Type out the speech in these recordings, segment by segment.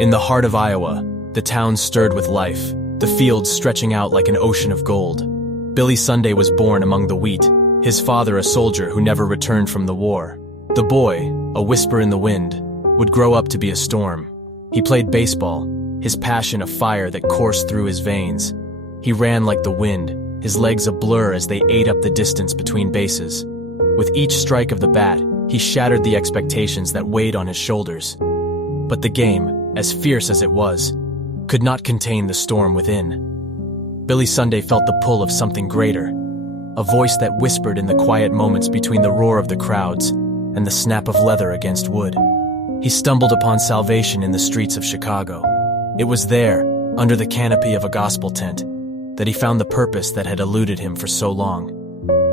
In the heart of Iowa, the town stirred with life, the fields stretching out like an ocean of gold. Billy Sunday was born among the wheat, his father a soldier who never returned from the war. The boy, a whisper in the wind, would grow up to be a storm. He played baseball, his passion a fire that coursed through his veins. He ran like the wind, his legs a blur as they ate up the distance between bases. With each strike of the bat, he shattered the expectations that weighed on his shoulders. But the game, as fierce as it was, could not contain the storm within. Billy Sunday felt the pull of something greater, a voice that whispered in the quiet moments between the roar of the crowds and the snap of leather against wood. He stumbled upon salvation in the streets of Chicago. It was there, under the canopy of a gospel tent, that he found the purpose that had eluded him for so long.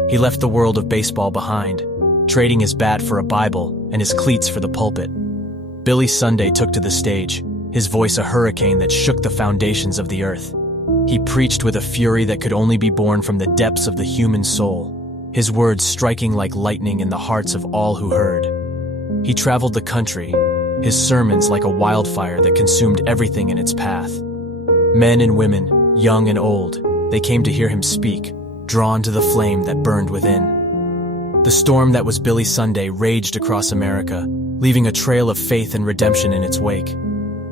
He left the world of baseball behind, trading his bat for a Bible and his cleats for the pulpit. Billy Sunday took to the stage, his voice a hurricane that shook the foundations of the earth. He preached with a fury that could only be born from the depths of the human soul, his words striking like lightning in the hearts of all who heard. He traveled the country, his sermons like a wildfire that consumed everything in its path. Men and women, young and old, they came to hear him speak, drawn to the flame that burned within. The storm that was Billy Sunday raged across America, leaving a trail of faith and redemption in its wake.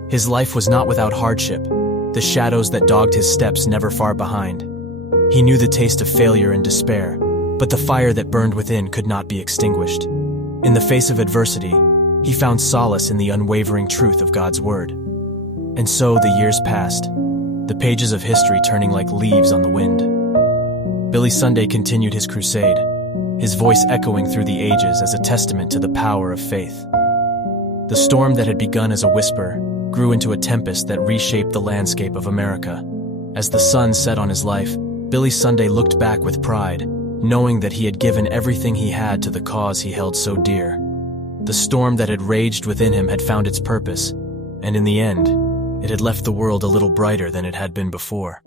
His life was not without hardship, the shadows that dogged his steps never far behind. He knew the taste of failure and despair, but the fire that burned within could not be extinguished. In the face of adversity, he found solace in the unwavering truth of God's word. And so the years passed, the pages of history turning like leaves on the wind. Billy Sunday continued his crusade, his voice echoing through the ages as a testament to the power of faith. The storm that had begun as a whisper grew into a tempest that reshaped the landscape of America. As the sun set on his life, Billy Sunday looked back with pride, knowing that he had given everything he had to the cause he held so dear. The storm that had raged within him had found its purpose, and in the end, it had left the world a little brighter than it had been before.